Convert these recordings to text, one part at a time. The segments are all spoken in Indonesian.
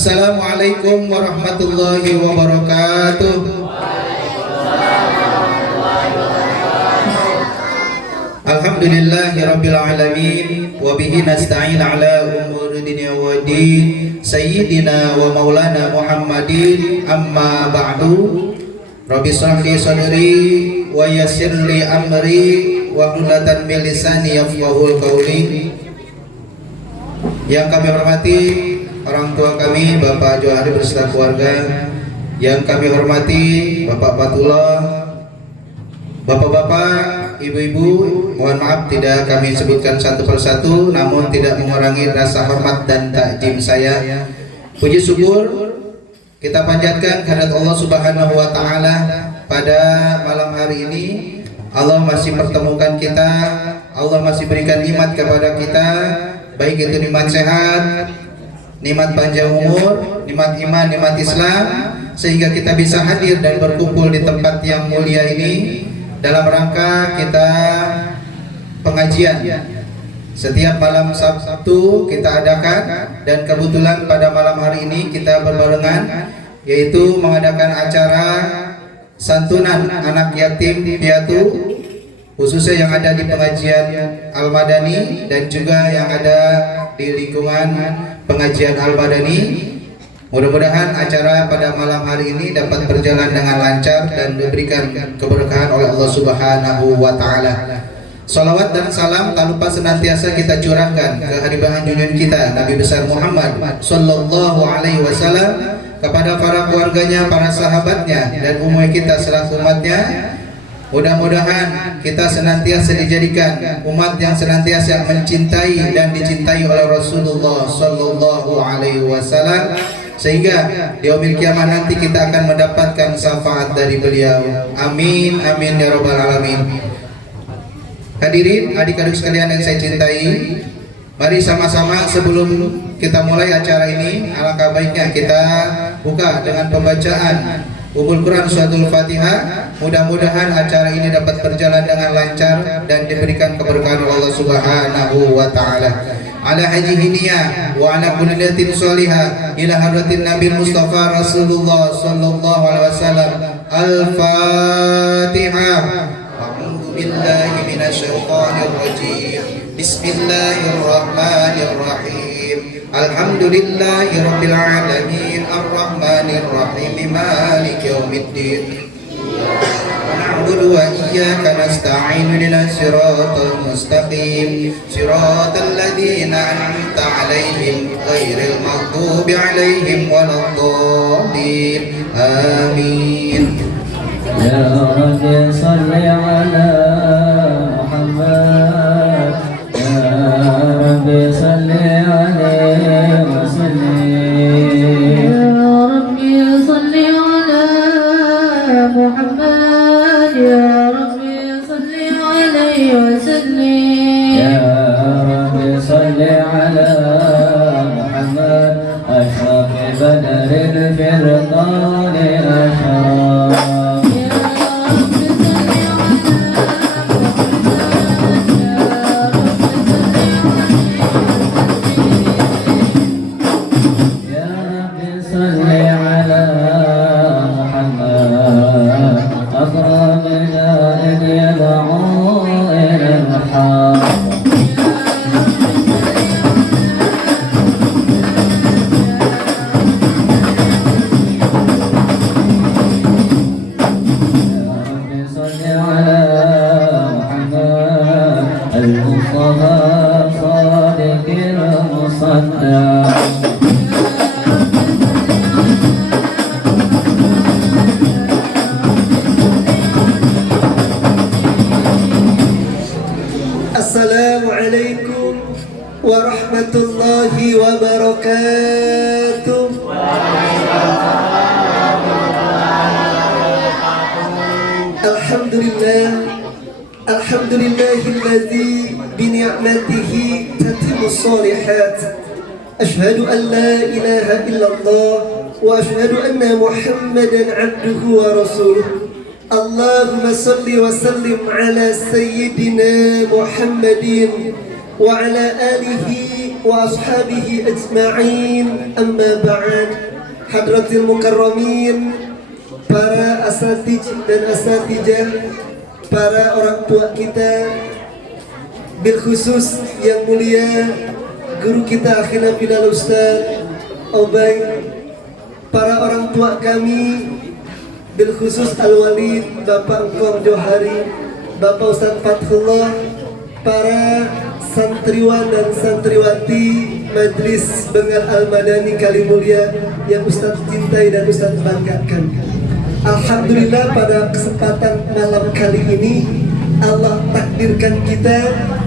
Assalamualaikum warahmatullahi wabarakatuh. Alhamdulillahirabbil alamin wa bihi nasta'in ala umuri dunya waddin sayyidina wa maulana Muhammadin amma ba'du. Rabbi shrah li sadri wa yassir li amri wa hlulatan min lisani yafqahul qawli. Yang kami hormati orang tua kami Bapak Johari beserta keluarga, yang kami hormati Bapak Fatullah, bapak-bapak, ibu-ibu, mohon maaf tidak kami sebutkan satu persatu, namun tidak mengurangi rasa hormat dan takjim saya. Puji syukur kita panjatkan kehadirat Allah Subhanahu wa taala pada malam hari ini. Allah masih pertemukan kita, Allah masih berikan nikmat kepada kita, baik itu nikmat sehat, nikmat panjang umur, nikmat iman, nikmat Islam, sehingga kita bisa hadir dan berkumpul di tempat yang mulia ini dalam rangka kita pengajian. Setiap malam Sabtu kita adakan, dan kebetulan pada malam hari ini kita berbarengan, yaitu mengadakan acara santunan anak yatim piatu, khususnya yang ada di pengajian Al-Madani dan juga yang ada di lingkungan pengajian Al-Madani. Mudah-mudahan acara pada malam hari ini dapat berjalan dengan lancar dan diberikan keberkahan oleh Allah Subhanahu wa taala. Salawat dan salam tak lupa senantiasa kita curahkan ke hadibahan junjungan kita Nabi besar Muhammad sallallahu alaihi wasallam, kepada para keluarganya, para sahabatnya, dan umum kita selaku umatnya. Mudah-mudahan kita senantiasa dijadikan umat yang senantiasa mencintai dan dicintai oleh Rasulullah sallallahu alaihi wasallam, sehingga di yaumil kiamah nanti kita akan mendapatkan syafaat dari beliau. Amin amin ya rabbal alamin. Hadirin adik-adik sekalian yang saya cintai, mari sama-sama sebelum kita mulai acara ini, alangkah baiknya kita buka dengan pembacaan Ummul Quran Suratul Fatihah. Mudah-mudahan acara ini dapat berjalan dengan lancar dan diberikan keberkahan Allah Subhanahu wa taala. Ala haji hiniyah wa ala kulli niyatin shalihah ila hadratin Nabi Mustafa Rasulullah sallallahu alaihi wasallam. Al-Fatihah. A'udzu billahi minasyaitonir rajim. Bismillahirrahmanirrahim. Alhamdulillahi rabbil alamin arrahmanir rahim maliki yaumiddin. Na'budu wa iyyaka nasta'in ihdinas siratal mustaqim siratal ladzina an'amta 'alaihim ghairil maghdubi 'alaihim waladdallin. Amin. Ya Rabbi shalli ala Muhammad, ya Rabbi shalli alaihi wa sallim. Ya Rabbi shalli ala Muhammad, ya Rabbi shalli alaihi wa sallim. Ya Rabbi shalli ala Muhammad, ashraqi badril firqani ashraq. Assalamualaikum warahmatullahi wabarakatuh. Alhamdulillah, alhamdulillahilladzi bi ni'matihi tatimmu shalihat. Ashhadu an la ilaha illallah wa ashhadu anna Muhammadan 'abduhu wa rasuluh. Allahumma salli wa sallim ala sayyidina Muhammadin wa ala alihi وأصحابه أجمعين أما بعد Hadratil Mukarramin, para asatij dan asatijah, para orang tua kita, bil khusus yang mulia guru kita akhirnya Bilal Ustaz Obay, para orang tua kami, bil khusus Al-Walid, Bapak Engkong Johari, Bapak Ustaz Fathullah, para santriwan dan santriwati Majlis Bengal Al-Madani Kalimulia yang Ustaz cintai dan Ustaz banggakan. Alhamdulillah pada kesempatan malam kali ini Allah takdirkan kita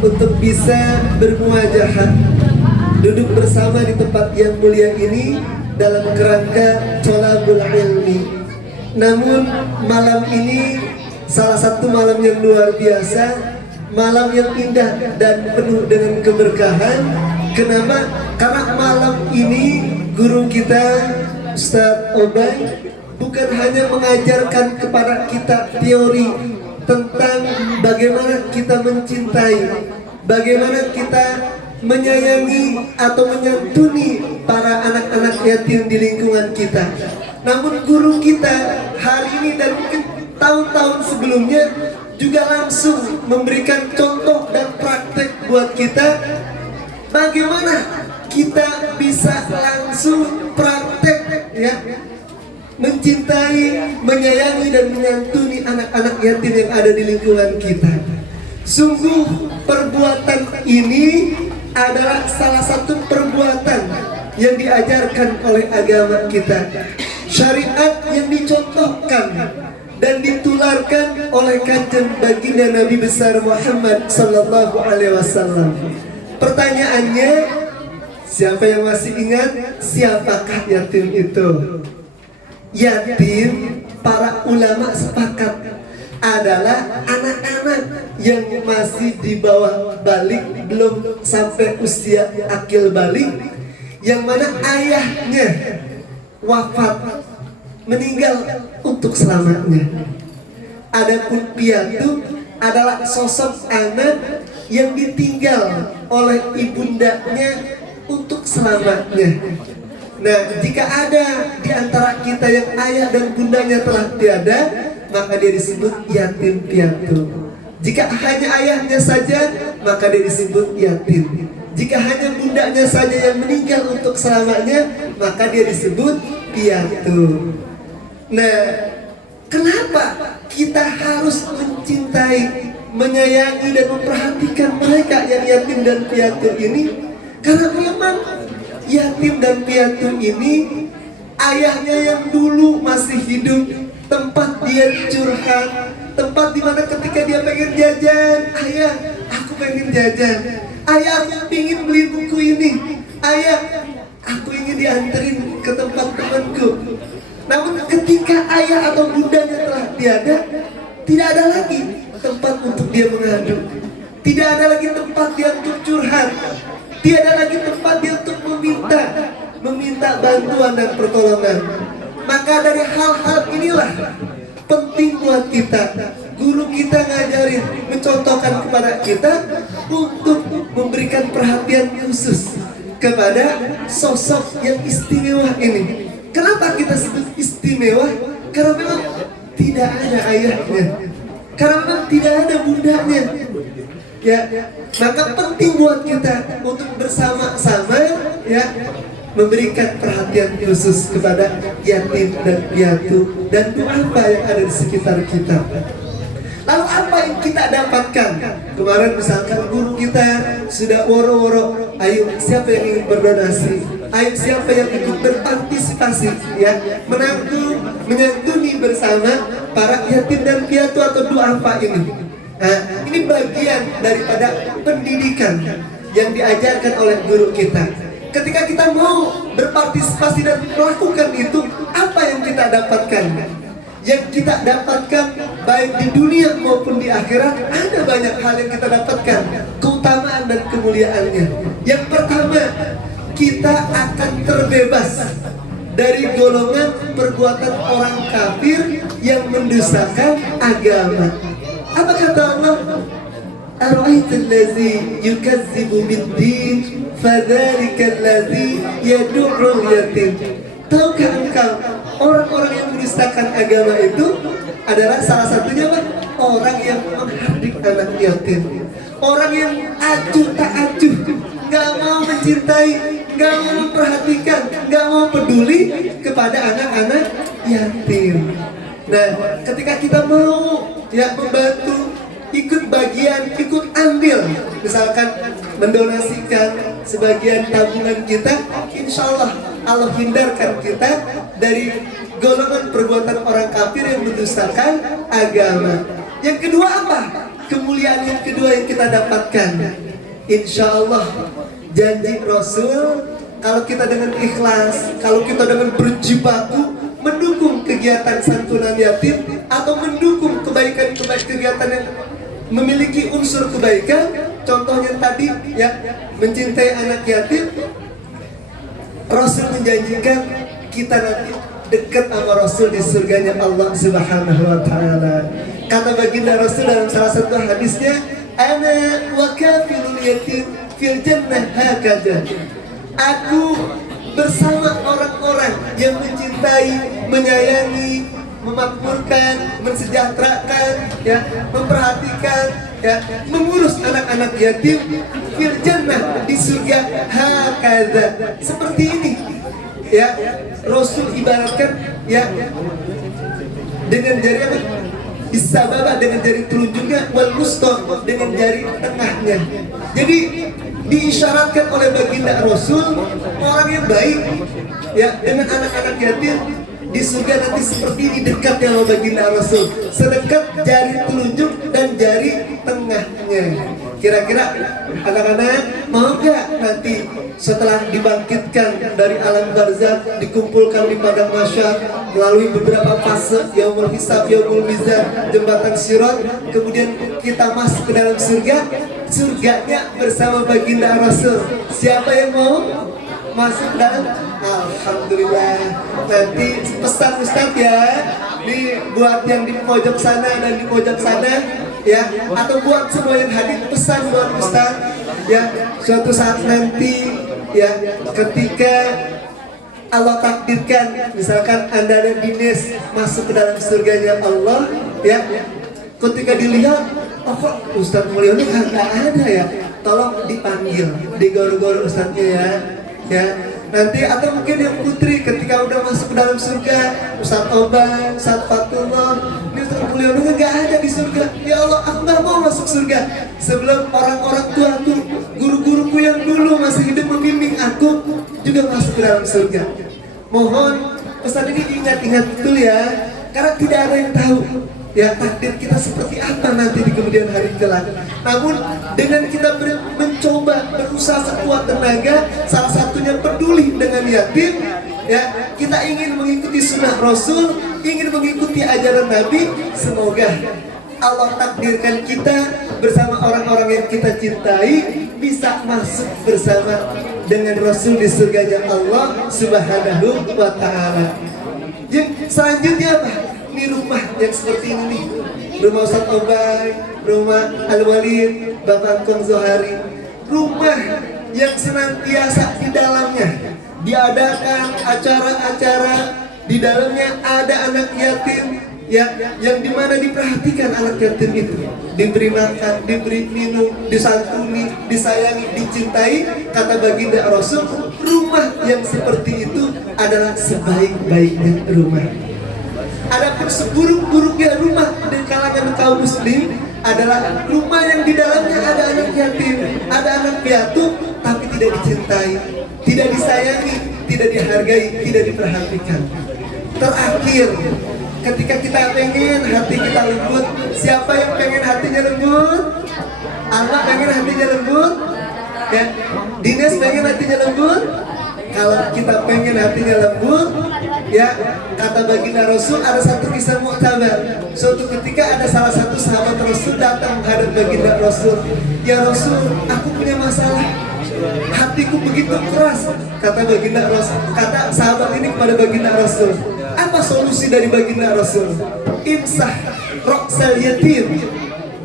untuk bisa bermuajahah, duduk bersama di tempat yang mulia ini dalam kerangka thalabul ilmi. Namun malam ini salah satu malam yang luar biasa, malam yang indah dan penuh dengan keberkahan. Kenapa? Karena malam ini guru kita Ustaz Obay bukan hanya mengajarkan kepada kita teori tentang bagaimana kita mencintai, bagaimana kita menyayangi atau menyantuni para anak-anak yatim di lingkungan kita. Namun guru kita hari ini dan mungkin tahun-tahun sebelumnya juga langsung memberikan contoh dan praktek buat kita bagaimana kita bisa langsung praktek ya, mencintai, menyayangi dan menyantuni anak-anak yatim yang ada di lingkungan kita. Sungguh perbuatan ini adalah salah satu perbuatan yang diajarkan oleh agama kita, syariat yang dicontohkan dan ditularkan oleh kanjeng baginda Nabi besar Muhammad sallallahu alaihi wasallam. Pertanyaannya, siapa yang masih ingat siapakah yatim itu? Yatim, para ulama sepakat adalah anak-anak yang masih di bawah balik, belum sampai usia akil balik, yang mana ayahnya wafat, meninggal untuk selamanya. Adapun piatu adalah sosok anak yang ditinggal oleh ibundanya untuk selamanya. Nah, jika ada di antara kita yang ayah dan bundanya telah tiada, maka dia disebut yatim piatu. Jika hanya ayahnya saja, maka dia disebut yatim. Jika hanya bundanya saja yang meninggal untuk selamanya, maka dia disebut piatu. Nah, kenapa kita harus mencintai, menyayangi dan memperhatikan mereka yang yatim dan piatu ini? Karena memang yatim dan piatu ini ayahnya yang dulu masih hidup, tempat dia curhat, tempat dimana ketika dia pengen jajan, ayah aku pengen jajan, ayah aku ingin beli buku ini, ayah aku ingin dianterin ke tempat temanku. Namun ketika ayah atau bundanya telah tiada, tidak ada lagi tempat untuk dia mengadu, tidak ada lagi tempat dia untuk curhat, tidak ada lagi tempat dia untuk meminta bantuan dan pertolongan. Maka dari hal-hal inilah penting buat kita, guru kita ngajarin, mencontohkan kepada kita untuk memberikan perhatian khusus kepada sosok yang istimewa ini. Kenapa kita sebut istimewa? Karena memang tidak ada ayahnya, karena memang tidak ada bundanya. Ya, maka penting buat kita untuk bersama-sama ya memberikan perhatian khusus kepada yatim dan piatu dan apa yang ada di sekitar kita. Lalu apa yang kita dapatkan? Kemarin misalkan guru kita sudah woro-woro, ayo siapa yang ingin berdonasi? Ayo siapa yang ikut berpartisipasi ya, menyantuni bersama para yatim dan piatu atau duafa ini. Nah, ini bagian daripada pendidikan yang diajarkan oleh guru kita. Ketika kita mau berpartisipasi dan melakukan itu, apa yang kita dapatkan? Yang kita dapatkan baik di dunia maupun di akhirat, ada banyak hal yang kita dapatkan, keutamaan dan kemuliaannya. Yang pertama, kita akan terbebas dari golongan perbuatan orang kafir yang mendustakan agama. Apa kata Allah? Ara'aital ladzi yukazzibu bid-din fadzalika alladzi yad'ul yatim. Tahukah engkau orang-orang yang mendustakan agama itu adalah salah satunya apa? Orang yang menghardik anak yatim. Orang yang acuh tak acuh, nggak mau mencintai, nggak mau memperhatikan, nggak mau peduli kepada anak-anak yatim. Nah, ketika kita mau ya membantu, ikut bagian, ikut andil, misalkan mendonasikan sebagian tabungan kita, insya Allah hindarkan kita dari golongan perbuatan orang kafir yang mendustakan agama. Yang kedua apa? Kemuliaan yang kedua yang kita dapatkan, insya Allah janji Rasul, kalau kita dengan ikhlas, kalau kita dengan berjibaku mendukung kegiatan santunan yatim atau mendukung kegiatan yang memiliki unsur kebaikan, contohnya tadi ya, mencintai anak yatim, Rasul menjanjikan kita nanti dekat sama Rasul di surganya Allah Subhanahu wa taala. Kata baginda Rasul dalam salah satu hadisnya, ana wa kafilul yatim fil jannah hakada. Aku bersama orang-orang yang mencintai, menyayangi, memakmurkan, mensejahterakan, ya, memperhatikan, ya, mengurus anak-anak yatim fil jannah di surga hakada. Seperti ini. Ya, Rasul ibaratkan ya dengan jari apa? Bisababa dengan jari telunjuknya, wal wusta dengan jari tengahnya. Jadi diisyaratkan oleh baginda Rasul orang yang baik ya dengan anak-anak yatim di surga nanti seperti ini dekatnya sama baginda Rasul, sedekat jari telunjuk dan jari tengahnya. Kira-kira anak-anak mau nggak nanti setelah dibangkitkan dari alam barzakh, dikumpulkan di padang mahsyar melalui beberapa fase, yaumul hisab, yaumul mizan, jembatan sirat, kemudian kita masuk ke dalam surga, surganya bersama baginda Rasul. Siapa yang mau masuk dalam? Alhamdulillah. Nanti pesan Ustaz ya, dibuat yang di pojok sana dan di pojok sana ya, atau buat semua yang hadir, pesan buat Ustaz ya, suatu saat nanti ya, ketika Allah takdirkan misalkan Anda dan Dines masuk ke dalam surganya Allah ya, ketika dilihat, oh kok Ustaz Mulyono nggak ada ya, tolong dipanggil, digor-gor Ustaznya ya. Nanti atau mungkin yang putri ketika udah masuk ke dalam surga, Ustaz Oban, Ustaz Fatullah, ini Ustaz Mulyono nggak ada di surga. Ya Allah, aku nggak mau masuk surga sebelum orang-orang tuaku, guru-guruku yang dulu masih hidup membimbing aku juga masuk ke dalam surga. Mohon pesan ini diingat-ingat betul ya, karena tidak ada yang tahu ya takdir kita seperti apa nanti di kemudian hari kelak. Namun dengan kita mencoba berusaha sekuat tenaga, salah satunya peduli dengan yatim ya, kita ingin mengikuti sunnah Rasul, ingin mengikuti ajaran Nabi, semoga Allah takdirkan kita bersama orang-orang yang kita cintai bisa masuk bersama dengan Rasul di surganya Allah Subhanahu wa taala. Selanjutnya apa? Ini rumah yang seperti ini nih, rumah Ustaz Obay, rumah Al-Walid, Bapak Kong Zohari, rumah yang senantiasa di dalamnya diadakan acara-acara, di dalamnya ada anak yatim ya, yang dimana diperhatikan anak yatim itu, diberi makan, diberi minum, disantuni, disayangi, dicintai. Kata baginda Rasul, rumah yang seperti itu adalah sebaik-baiknya rumah. Adapun seburuk-buruknya rumah di kalangan kaum muslim adalah rumah yang di dalamnya ada anak yatim, ada anak piatu, tapi tidak dicintai, tidak disayangi, tidak dihargai, tidak diperhatikan. Terakhir, ketika kita pengen hati kita lembut, siapa yang pengen hatinya lembut? Allah pengen hatinya lembut? Ya, Dines pengen hatinya lembut? Kalau kita pengen hatinya lembut, ya, kata baginda Rasul, ada satu kisah muktabar. Suatu ketika ada salah satu sahabat Rasul datang menghadap baginda Rasul. Ya Rasul, aku punya masalah, hatiku begitu keras. Kata baginda Rasul, kata sahabat ini kepada baginda Rasul, apa solusi dari baginda Rasul? Imsah roksal yatim,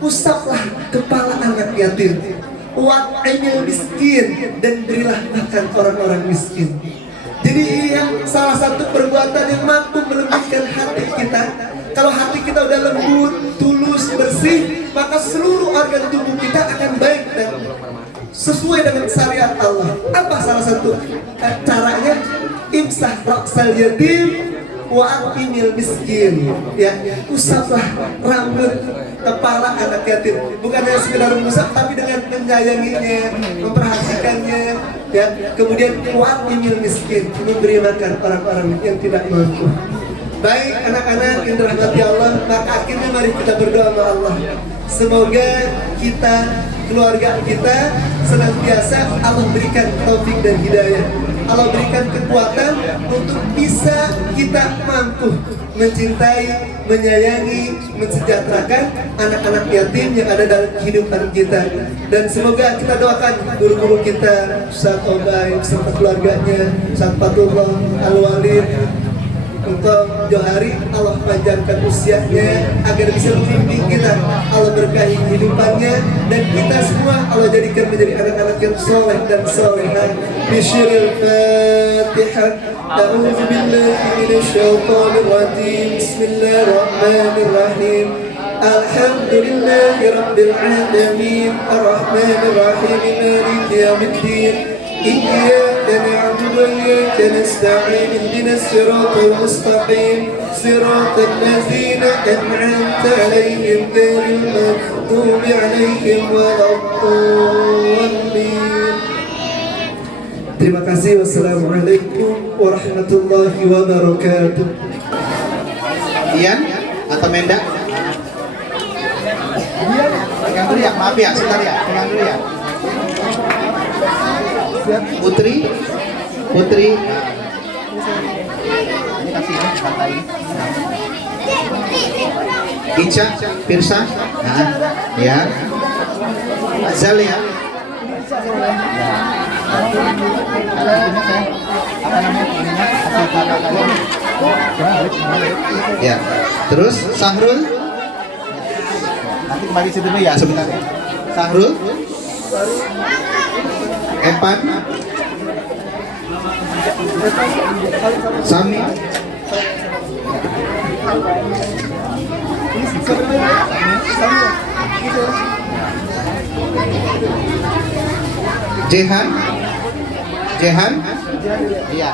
usaplah kepala anak yatim, wa'imil miskin, dan berilah makan orang-orang miskin. Jadi yang salah satu perbuatan yang mampu melembutkan hati kita, kalau hati kita udah lembut, tulus, bersih, maka seluruh organ tubuh kita akan baik dan sesuai dengan syariat Allah. Apa salah satu caranya? Imsah ra'sal yatim wa aqimil miskin. Ya, usaplah rambut kepala anak yatim. Bukan hanya sekedar mengusap, tapi dengan menyayanginya, memperhatikannya, ya. Kemudian wa aqimil miskin, memberi makan orang-orang yang tidak mampu. Baik anak-anak yang dirahmati Allah, maka akhirnya mari kita berdoa sama Allah. Semoga kita, keluarga kita senantiasa Allah berikan taufik dan hidayah. Allah berikan kekuatan untuk bisa kita mampu mencintai, menyayangi, mensejahterakan anak-anak yatim yang ada dalam kehidupan kita. Dan semoga kita doakan guru-guru kita, Ustaz Obay, beserta keluarganya, Ustaz Fatullah, Al-Walid, untuk Johari, Allah panjangkan usianya agar bisa membimbing kita, Allah berkahi kehidupannya, dan kita semua Allah jadikan menjadi anak-anak yang soleh dan solehah. Bisyiril Fatihah. A'udzu billahi minasyaitonir rajim. Bismillahirrahmanirrahim. Alhamdulillahi rabbil alamin. Arrahmanir rahim. Maliki yaumiddin. إياك نعبد وإياك نستعين اهدنا الصراط المستقيم صراط الذين أنعمت عليهم غير المغضوب عليهم ولا الضالين. Terima kasih. Wassalamualaikum warahmatullahi wabarakatuh. Ian atau Menda? Pegang dulu ya, maaf ya, sebentar ya, pegang dulu ya. Putri, Putri. Ini kasih ini kata ini. Ica, Pirsa, nah, ya. Azal ya. Ya, terus Sahrul. Nanti kembali situ dulu ya sebentar. Sahrul. Epan, Sami, Jehan, Jehan, iya.